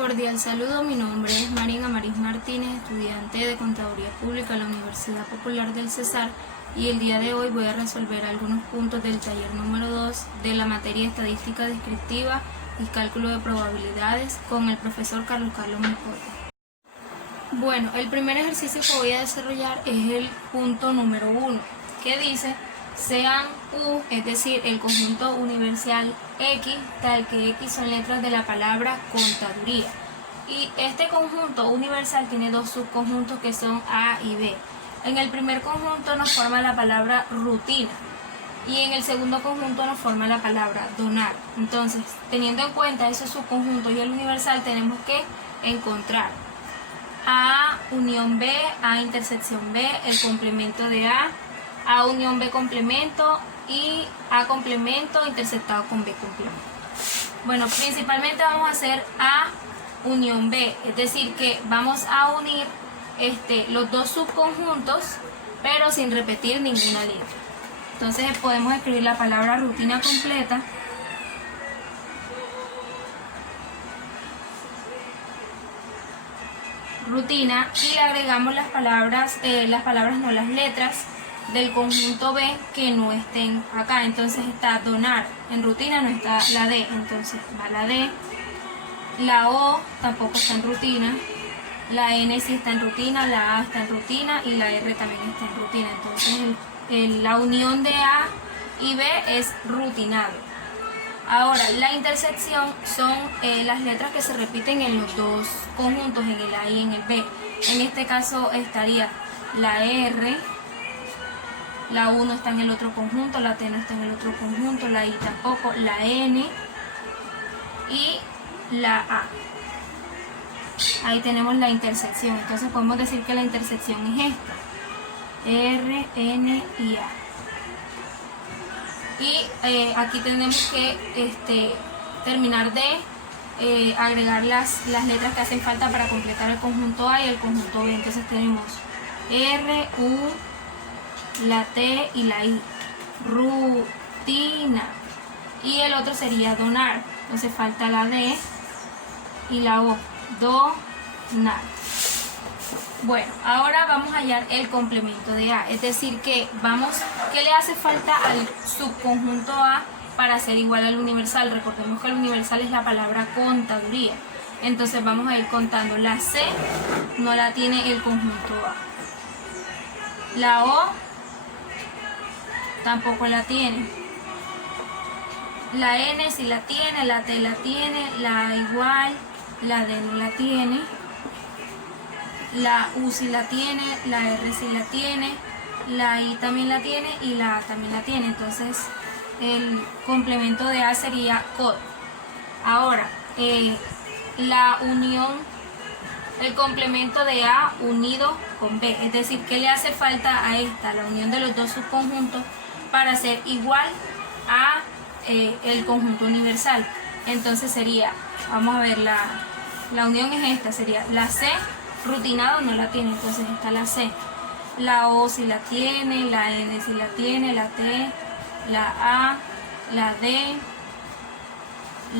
Cordial saludo, mi nombre es Marina Maris Martínez, estudiante de Contaduría Pública de la Universidad Popular del Cesar, y el día de hoy voy a resolver algunos puntos del taller número 2 de la materia Estadística Descriptiva y Cálculo de Probabilidades con el profesor Carlos Mejorda. Bueno, el primer ejercicio que voy a desarrollar es el punto número 1, que dice: sean U, es decir, el conjunto universal X, tal que X son letras de la palabra contaduría. Y este conjunto universal tiene dos subconjuntos que son A y B. En el primer conjunto nos forma la palabra rutina y en el segundo conjunto nos forma la palabra donar. Entonces, teniendo en cuenta esos subconjuntos y el universal, tenemos que encontrar A unión B, A intersección B, el complemento de A unión B complemento y A complemento intersectado con B complemento. Bueno, principalmente vamos a hacer A unión B, es decir que vamos a unir los dos subconjuntos pero sin repetir ninguna letra. Entonces podemos escribir la palabra rutina completa, rutina, y le agregamos las letras del conjunto B que no estén acá. Entonces está donar, en rutina no está la D, entonces va la D. La O tampoco está en rutina, la N sí está en rutina, la A está en rutina y la R también está en rutina. Entonces la unión de A y B es rutinado. Ahora, la intersección son las letras que se repiten en los dos conjuntos, en el A y en el B. En este caso estaría la R, la U no está en el otro conjunto, la T no está en el otro conjunto, la I tampoco, la N y la A. Ahí tenemos la intersección. Entonces podemos decir que la intersección es esta: R, N y A. Y aquí tenemos que terminar de agregar las letras que hacen falta para completar el conjunto A y el conjunto B. Entonces tenemos R, U, la T y la I. Rutina. Y el otro sería donar. Entonces falta la D y la O. Donar. Bueno, ahora vamos a hallar el complemento de A. Es decir que ¿qué le hace falta al subconjunto A para ser igual al universal? Recordemos que el universal es la palabra contaduría. Entonces vamos a ir contando. La C no la tiene el conjunto A. La O tampoco la tiene. La N sí la tiene, la T la tiene, la A igual, la D no la tiene, la U sí la tiene, la R sí la tiene, la I también la tiene y la A también la tiene. Entonces el complemento de A sería COD. Ahora, el complemento de A unido con B, es decir, ¿qué le hace falta a esta? La unión de los dos subconjuntos para ser igual a el conjunto universal. Entonces sería, vamos a ver, la unión es esta, sería la C, rutinado no la tiene, entonces está la C. La O sí la tiene, la N sí la tiene, la T, la A, la D,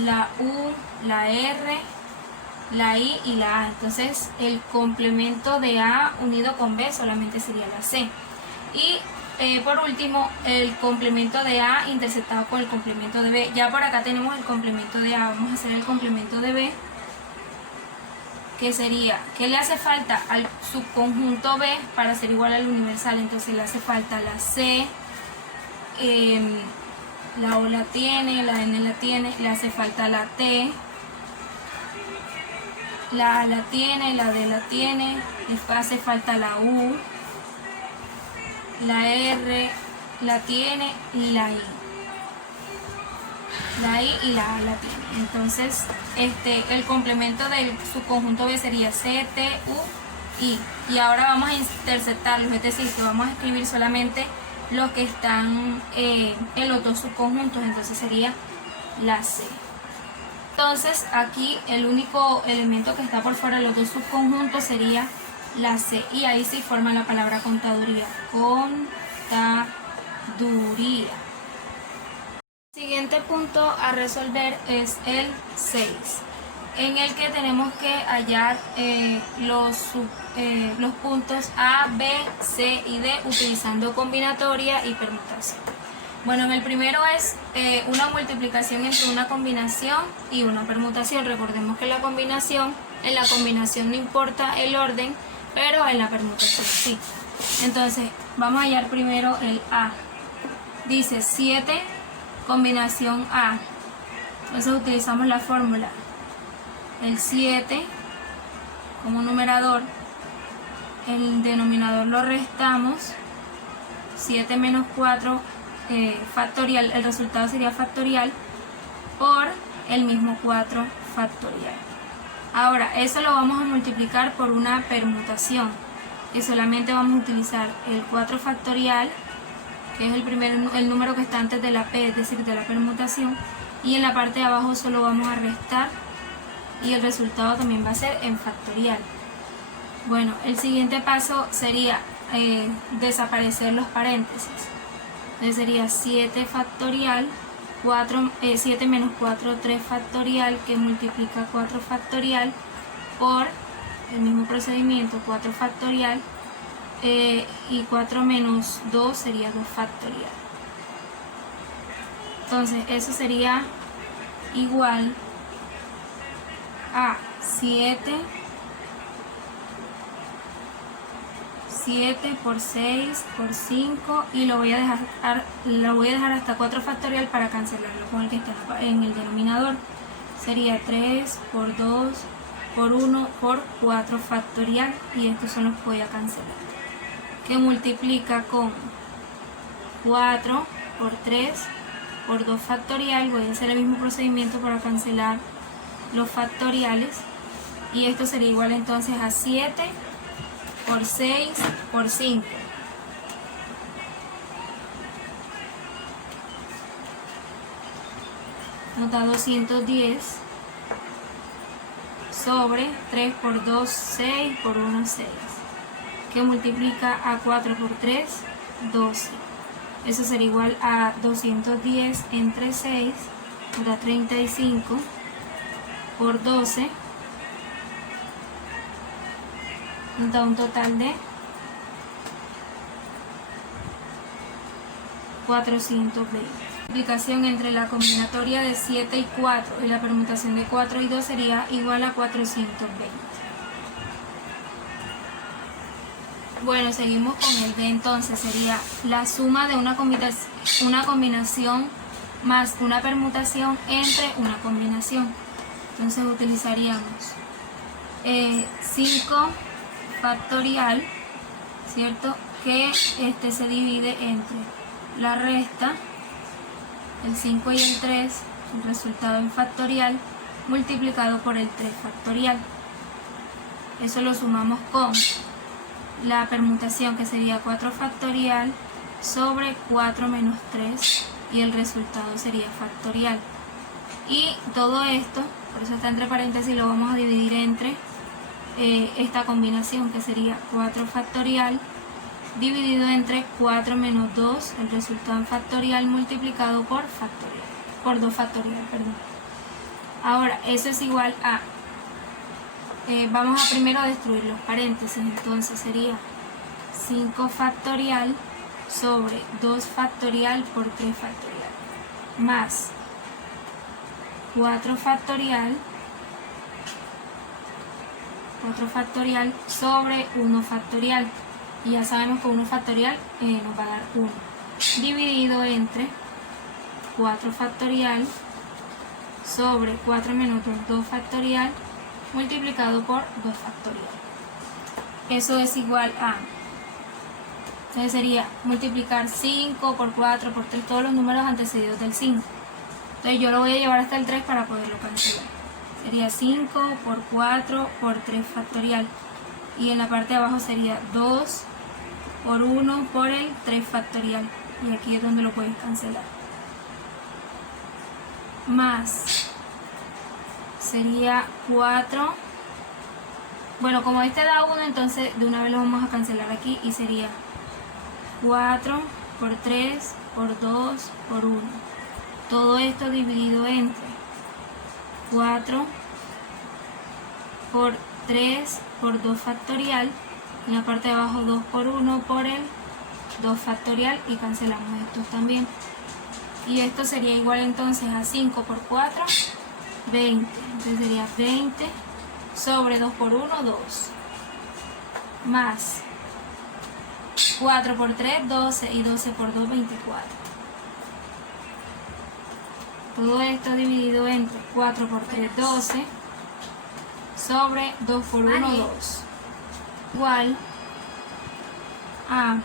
la U, la R, la I y la A. Entonces el complemento de A unido con B solamente sería la C. Y por último, el complemento de A intersectado con el complemento de B. Ya por acá tenemos el complemento de A. Vamos a hacer el complemento de B, que sería, ¿qué le hace falta al subconjunto B para ser igual al universal? Entonces le hace falta la C, la O la tiene, la N la tiene, le hace falta la T, la A la tiene, la D la tiene, después hace falta la U, la R la tiene y la I. La I y la A la tiene. Entonces el complemento del subconjunto B sería C, T, U, I. Y ahora vamos a intersectarlos, es decir que vamos a escribir solamente los que están en los dos subconjuntos. Entonces sería la C. Entonces aquí el único elemento que está por fuera de los dos subconjuntos sería la C, y ahí sí forma la palabra contaduría. Contaduría. Siguiente punto a resolver es el 6. en el que tenemos que hallar los puntos A, B, C y D utilizando combinatoria y permutación. Bueno, en el primero es una multiplicación entre una combinación y una permutación. Recordemos que en la combinación no importa el orden, pero en la permutación sí. Entonces, vamos a hallar primero el A. Dice 7 combinación A. Entonces utilizamos la fórmula. El 7 como numerador, el denominador lo restamos, 7 menos 4 factorial, el resultado sería factorial por el mismo 4 factorial. Ahora, eso lo vamos a multiplicar por una permutación, y solamente vamos a utilizar el 4 factorial, que es el número que está antes de la P, es decir, de la permutación, y en la parte de abajo solo vamos a restar y el resultado también va a ser en factorial. Bueno, el siguiente paso sería desaparecer los paréntesis. Entonces sería 7 factorial, 7 menos 4, 3 factorial, que multiplica 4 factorial por el mismo procedimiento, 4 factorial, y 4 menos 2 sería 2 factorial. Entonces eso sería igual a 7 por 6 por 5, y lo voy a dejar hasta 4 factorial para cancelarlo con el que está en el denominador. Sería 3 por 2 por 1 por 4 factorial, y estos son los que voy a cancelar, que multiplica con 4 por 3 por 2 factorial. Voy a hacer el mismo procedimiento para cancelar los factoriales, y esto sería igual entonces a 7 por 6 por 5. Nos da 210 sobre 3 por 2, 6 por 1, 6, que multiplica a 4 por 3, 12. Eso sería igual a 210 entre 6, da 35 por 12, nos da un total de 420. La multiplicación entre la combinatoria de 7 y 4 y la permutación de 4 y 2 sería igual a 420. Bueno, seguimos con el B. Entonces sería la suma de una combinación más una permutación entre una combinación. Entonces utilizaríamos 5 factorial, ¿cierto? Que se divide entre la resta, el 5 y el 3, el resultado en factorial, multiplicado por el 3 factorial. Eso lo sumamos con la permutación, que sería 4 factorial sobre 4 menos 3, y el resultado sería factorial. Y todo esto, por eso está entre paréntesis, lo vamos a dividir entre esta combinación, que sería 4 factorial dividido entre 4 menos 2, el resultado en factorial, multiplicado por factorial, por 2 factorial, perdón. Ahora, eso es igual a, vamos a primero destruir los paréntesis, entonces sería 5 factorial sobre 2 factorial por 3 factorial, más 4 factorial sobre 1 factorial, y ya sabemos que 1 factorial nos va a dar 1, dividido entre 4 factorial sobre 4 menos 2 factorial, multiplicado por 2 factorial. Eso es igual a, entonces sería multiplicar 5 por 4 por 3, todos los números antecedidos del 5. Entonces yo lo voy a llevar hasta el 3 para poderlo cancelar. Sería 5 por 4 por 3 factorial, y en la parte de abajo sería 2 por 1 por el 3 factorial, y aquí es donde lo puedes cancelar. Más sería 4, bueno, como este da 1, entonces de una vez lo vamos a cancelar aquí, y sería 4 por 3 por 2 por 1. Todo esto dividido entre 4 por 3 por 2 factorial. En la parte de abajo 2 por 1 por el 2 factorial y cancelamos estos también. Y esto sería igual entonces a 5 por 4, 20. Entonces sería 20 sobre 2 por 1, 2. Más 4 por 3, 12 y 12 por 2, 24. Todo esto dividido entre 4 por 3, 12 sobre 2 por 1, 2. Igual a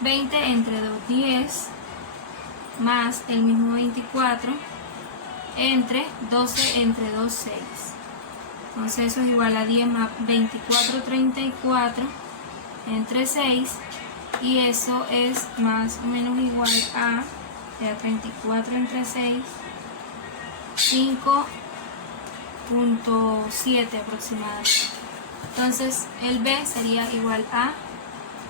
20 entre 2, 10, más el mismo 24 entre 12 entre 2, 6. Entonces eso es igual a 10 más 24, 34 entre 6, y eso es más o menos igual a 34 entre 6, 5.7 aproximadamente. Entonces el B sería igual a,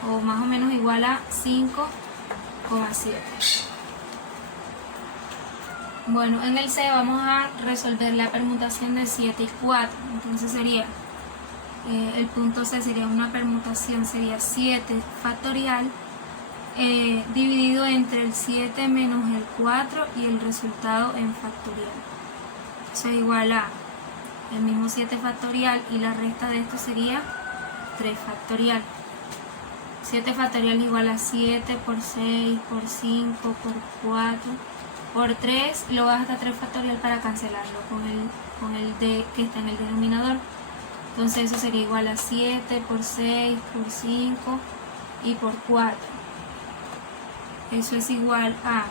o más o menos igual a 5,7. Bueno, en el C vamos a resolver la permutación de 7 y 4. Entonces sería, el punto C sería una permutación, sería 7 factorial dividido entre el 7 menos el 4 y el resultado en factorial. Eso es igual a el mismo 7 factorial y la resta de esto sería 3 factorial. 7 factorial es igual a 7 por 6 por 5 por 4 por 3, y luego hasta 3 factorial para cancelarlo con el D que está en el denominador. Entonces eso sería igual a 7 por 6 por 5 y por 4. Eso es igual a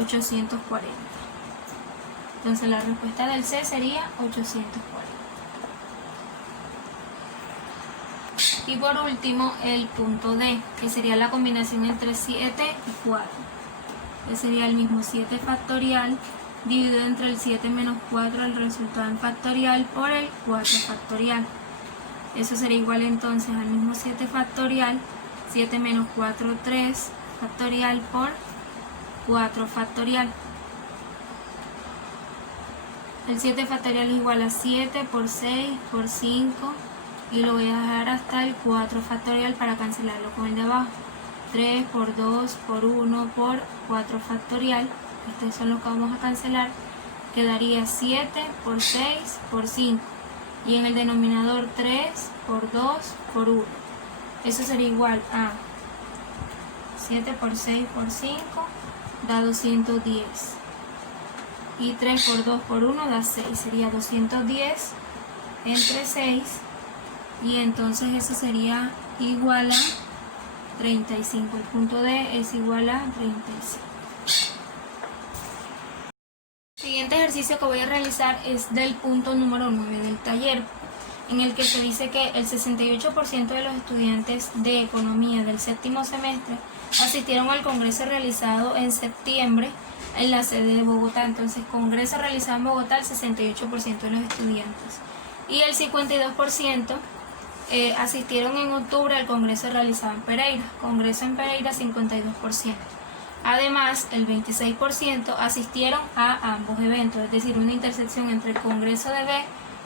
840. Entonces la respuesta del C sería 840. Y por último el punto D, que sería la combinación entre 7 y 4. Que sería el mismo 7 factorial dividido entre el 7 menos 4, el resultado en factorial, por el 4 factorial. Eso sería igual entonces al mismo 7 factorial, 7 menos 4, 3 factorial por 4 factorial. El 7 factorial es igual a 7 por 6 por 5, y lo voy a dejar hasta el 4 factorial para cancelarlo con el de abajo. 3 por 2 por 1 por 4 factorial. Estos son los que vamos a cancelar. Quedaría 7 por 6 por 5. Y en el denominador 3 por 2 por 1. Eso sería igual a 7 por 6 por 5 da 210. Y 3 por 2 por 1 da 6. Sería 210 entre 6. Y entonces eso sería igual a 35. El punto D es igual a 35. El siguiente ejercicio que voy a realizar es del punto número 9 del taller, en el que se dice que el 68% de los estudiantes de economía del séptimo semestre asistieron al congreso realizado en septiembre en la sede de Bogotá. Entonces, congreso realizado en Bogotá, el 68% de los estudiantes. Y el 52% asistieron en octubre al congreso realizado en Pereira. Congreso en Pereira, 52%. Además, el 26% asistieron a ambos eventos, es decir, una intersección entre el congreso de B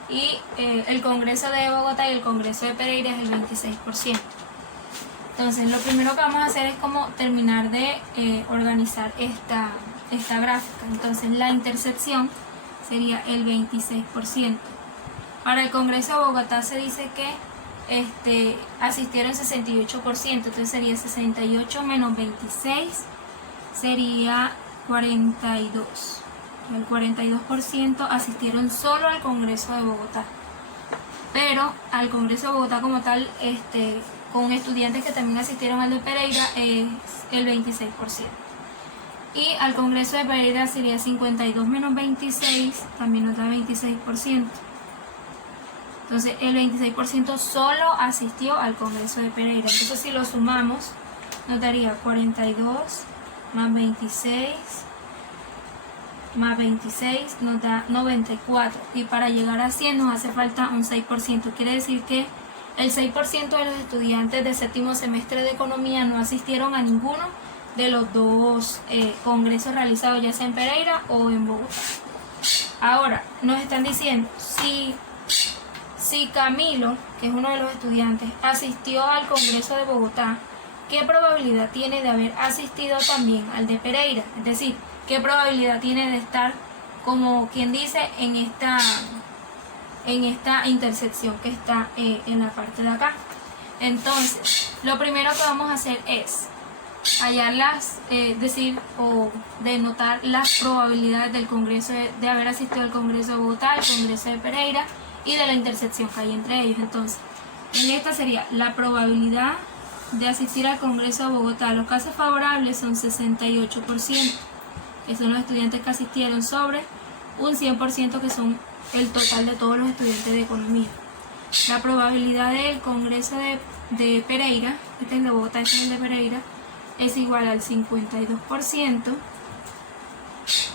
y el congreso de Bogotá y el congreso de Pereira es el 26%. Entonces, lo primero que vamos a hacer es como terminar de organizar esta gráfica. Entonces, la intersección sería el 26%. Para el congreso de Bogotá se dice que asistieron 68%, entonces sería 68 menos 26 sería 42. El 42% asistieron solo al congreso de Bogotá, pero al congreso de Bogotá como tal, con estudiantes que también asistieron al de Pereira, es el 26%. Y al congreso de Pereira sería 52 menos 26, también nos da 26%. Entonces el 26% solo asistió al congreso de Pereira. Entonces si lo sumamos, nos daría 42 más 26 más 26 nos da 94. Y para llegar a 100 nos hace falta un 6%. Quiere decir que el 6% de los estudiantes de séptimo semestre de economía no asistieron a ninguno de los dos congresos realizados, ya sea en Pereira o en Bogotá. Ahora, nos están diciendo, si Camilo, que es uno de los estudiantes, asistió al Congreso de Bogotá, ¿qué probabilidad tiene de haber asistido también al de Pereira? Es decir, ¿qué probabilidad tiene de estar, como quien dice, en esta intersección que está en la parte de acá? Entonces, lo primero que vamos a hacer es hallarlas, decir o denotar las probabilidades del Congreso de haber asistido al Congreso de Bogotá, al Congreso de Pereira y de la intersección que hay entre ellos. Entonces, en esta sería la probabilidad de asistir al Congreso de Bogotá. Los casos favorables son 68%, que son los estudiantes que asistieron, sobre un 100% que son el total de todos los estudiantes de economía. La probabilidad del Congreso de Pereira, este es el de Bogotá, este es el de Pereira, es igual al 52%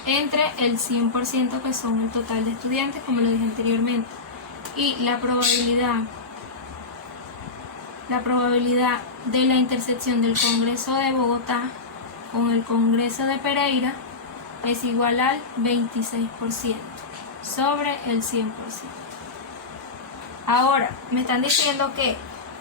entre el 100% que son el total de estudiantes, como lo dije anteriormente. Y la probabilidad de la intersección del Congreso de Bogotá con el Congreso de Pereira es igual al 26% sobre el 100%. Ahora, me están diciendo que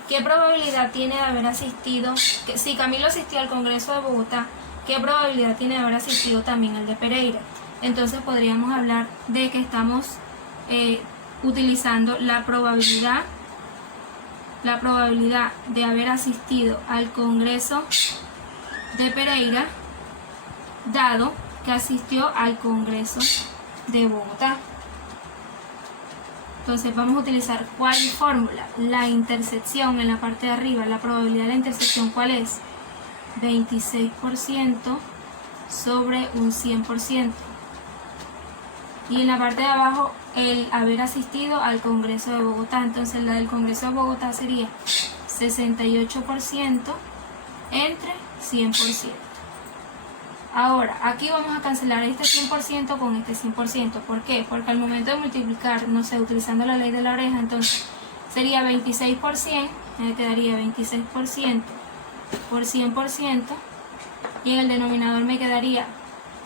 ¿qué probabilidad tiene de haber asistido? Que si Camilo asistió al Congreso de Bogotá, ¿qué probabilidad tiene de haber asistido también al de Pereira? Entonces podríamos hablar de que estamos utilizando la probabilidad de haber asistido al Congreso de Pereira, dado que asistió al Congreso de Bogotá. Entonces vamos a utilizar ¿cuál fórmula? La intersección en la parte de arriba, la probabilidad de la intersección, ¿cuál es? 26% sobre un 100%. Y en la parte de abajo, el haber asistido al Congreso de Bogotá. Entonces la del Congreso de Bogotá sería 68% entre 100%. Ahora, aquí vamos a cancelar este 100% con este 100%. ¿Por qué? Porque al momento de multiplicar, no sé, utilizando la ley de la oreja, entonces sería 26%, me quedaría 26% por 100%, y en el denominador me quedaría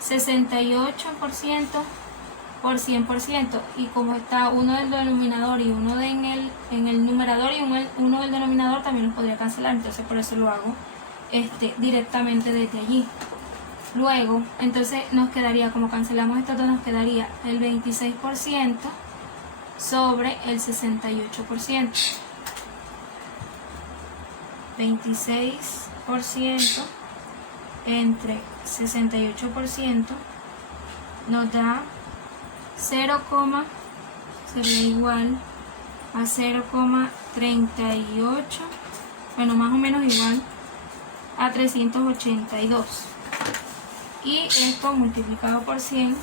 68% por 100%, y como está uno del denominador y uno en el numerador y uno del denominador, también los podría cancelar, entonces por eso lo hago directamente desde allí. Luego, entonces nos quedaría, como cancelamos estos dos, nos quedaría el 26% sobre el 68%. 26% entre 68% nos da 0, sería igual a 0,38, bueno, más o menos igual a 382. Y esto multiplicado por 100,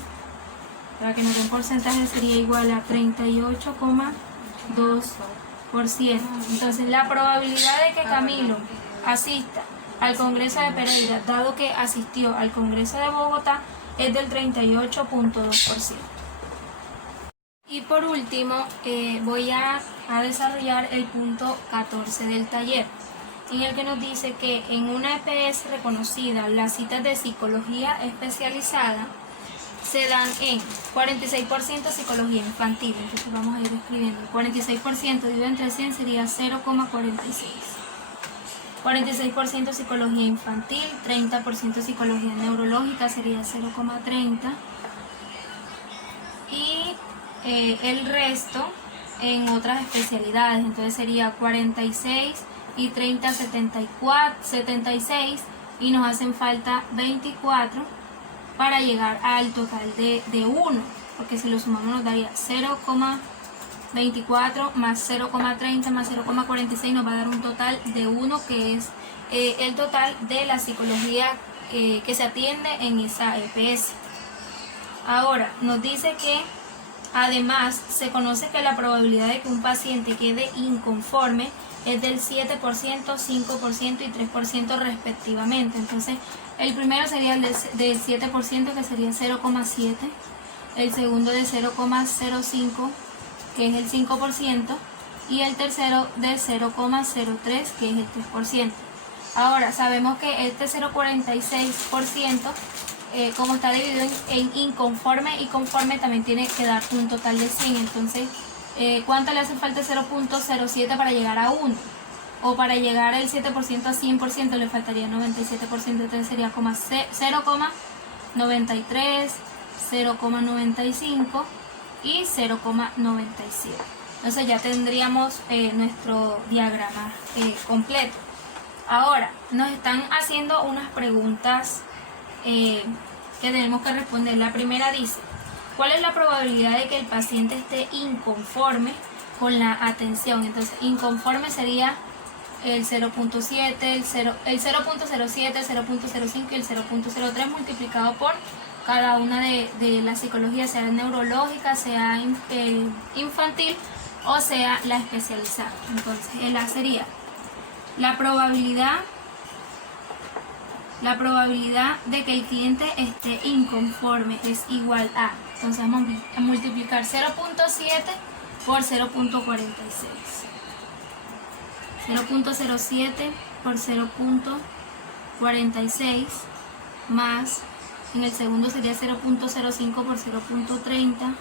para que nos dé un porcentaje, sería igual a 38,2%. Entonces la probabilidad de que Camilo asista al Congreso de Pereira, dado que asistió al Congreso de Bogotá, es del 38,2%. Y por último, voy a desarrollar el punto 14 del taller, en el que nos dice que en una EPS reconocida las citas de psicología especializada se dan en 46% psicología infantil. Entonces vamos a ir escribiendo 46% dividido entre 100 sería 0,46. 46% psicología infantil, 30% psicología neurológica sería 0,30, y el resto en otras especialidades, entonces sería 46 y 30, 76, y nos hacen falta 24 para llegar al total de 1, porque si lo sumamos nos daría 0,24 más 0,30 más 0,46, nos va a dar un total de 1, que es el total de la psicología que se atiende en esa EPS. Ahora, nos dice que además se conoce que la probabilidad de que un paciente quede inconforme es del 7%, 5% y 3% respectivamente. Entonces, el primero sería el del 7%, que sería 0,7, el segundo de 0,05, que es el 5%, y el tercero de 0,03, que es el 3%. Ahora, sabemos que este 0,46%, como está dividido en inconforme y conforme, también tiene que dar un total de 100. Entonces, ¿cuánto le hace falta 0,07 para llegar a 1? O para llegar el 7% a 100% le faltaría 97%, entonces sería 0,93, 0,95 y 0,97. Entonces ya tendríamos nuestro diagrama completo. Ahora, nos están haciendo unas preguntas que tenemos que responder. La primera dice, ¿cuál es la probabilidad de que el paciente esté inconforme con la atención? Entonces, inconforme sería el 0.7, el 0.07, el 0.05 y el 0.03 multiplicado por cada una de las psicologías, sea neurológica, sea infantil o sea la especializada. Entonces, el A sería la probabilidad de que el cliente esté inconforme es igual a, entonces vamos a multiplicar 0.7 por 0.46. 0.07 por 0.46 más, en el segundo sería 0.05 por 0.30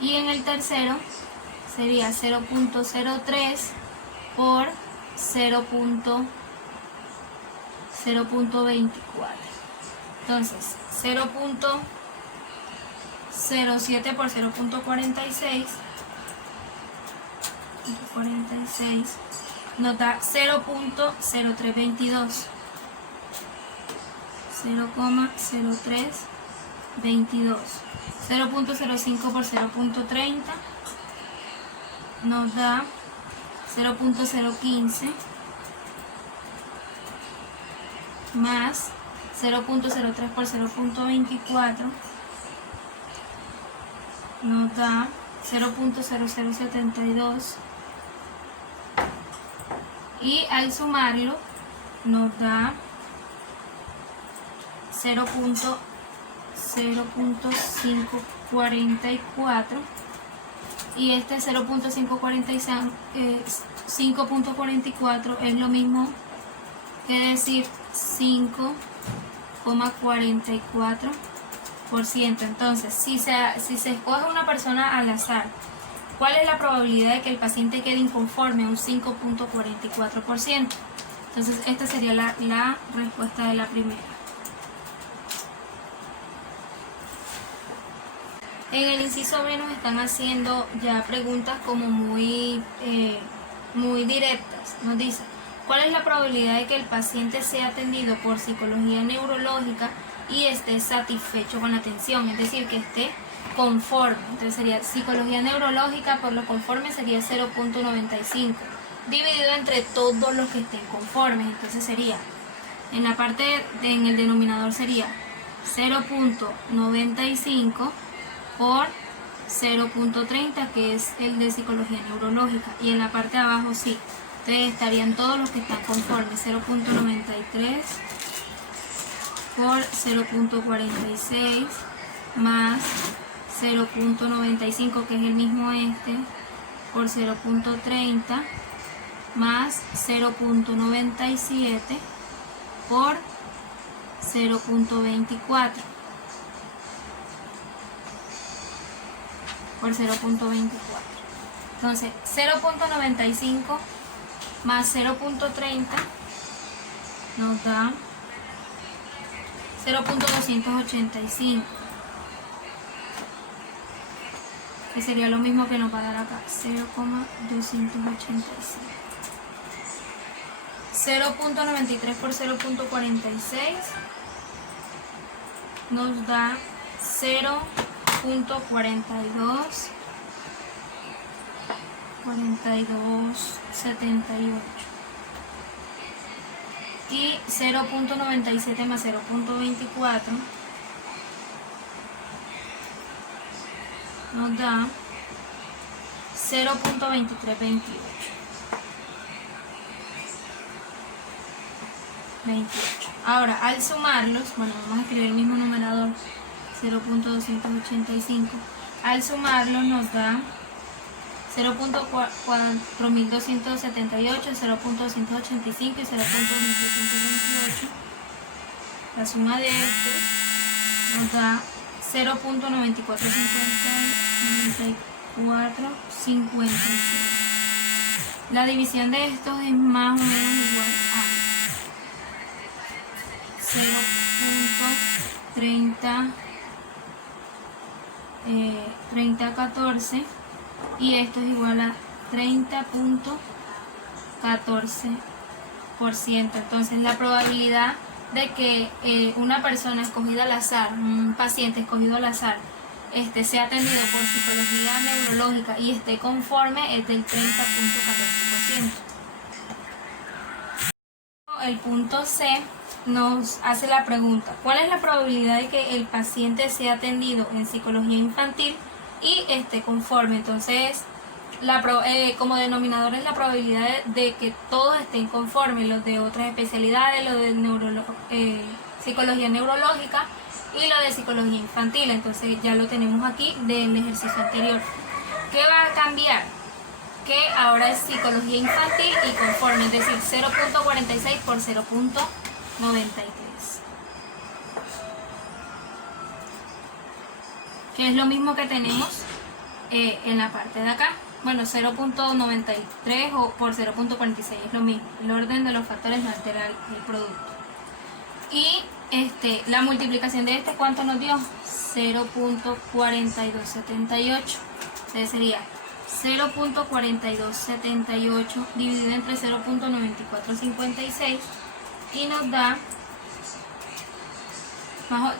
y en el tercero sería 0.03 por 0.24. Entonces 0.07 por 0.46 nos da 0.0322. 0,0322. 0.05 por 0.30 nos da 0.015 más 0.03 por 0.24 nos da 0.0072 y al sumarlo nos da 0.544 y este 5.44 es lo mismo que decir 5,44%. Entonces, si se escoge una persona al azar, ¿cuál es la probabilidad de que el paciente quede inconforme? Un 5,44%. Entonces, esta sería la respuesta de la primera. En el inciso B nos están haciendo ya preguntas como muy directas. Nos dice, ¿cuál es la probabilidad de que el paciente sea atendido por psicología neurológica y esté satisfecho con la atención? Es decir, que esté conforme. Entonces sería psicología neurológica por lo conforme sería 0.95 dividido entre todos los que estén conformes. Entonces sería, en la parte en el denominador sería 0.95 por 0.30, que es el de psicología neurológica, y en la parte de abajo sí, entonces estarían todos los que están conformes, 0.93 por 0.46 más 0.95, que es el mismo por 0.30 más 0.97 por 0.24 por 0.24. Entonces 0.95 más 0.30 nos da 0.285, que sería lo mismo que nos va a dar acá, 0.285. 0.93 por 0.46 nos da 0.4278 y 0.97 más 0.24 nos da 0.2328. Ahora, al sumarlos, bueno, vamos a escribir el mismo numerador, 0.285. Al sumarlos nos da 0.4278, 0.285 y 0.228. La suma de estos nos da 0.9456. La división de estos es más o menos igual a 0.3014 y esto es igual a 30.14%. Entonces la probabilidad de que una persona escogida al azar, un paciente escogido al azar, sea atendido por psicología neurológica y esté conforme es del 30.14%. El punto C nos hace la pregunta: ¿cuál es la probabilidad de que el paciente sea atendido en psicología infantil y esté conforme? Entonces, como denominador es la probabilidad de que todos estén conformes, los de otras especialidades, los de psicología neurológica y lo de psicología infantil. Entonces ya lo tenemos aquí del ejercicio anterior. ¿Qué va a cambiar? Que ahora es psicología infantil y conforme, es decir, 0.46 por 0.93, que es lo mismo que tenemos en la parte de acá. Bueno, 0.93 o por 0.46 es lo mismo. El orden de los factores no altera el producto. Y la multiplicación de ¿cuánto nos dio? 0.4278. Entonces sería 0.4278 dividido entre 0.9456 y nos da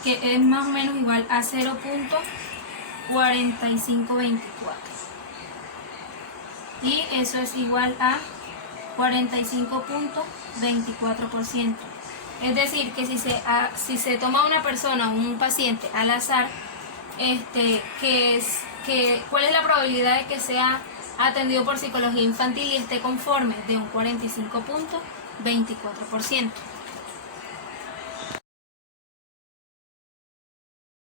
que es más o menos igual a 0.4524. Y eso es igual a 45.24%. Es decir, que si se toma una persona, un paciente al azar, ¿cuál es la probabilidad de que sea atendido por psicología infantil y esté conforme? De un 45.24%.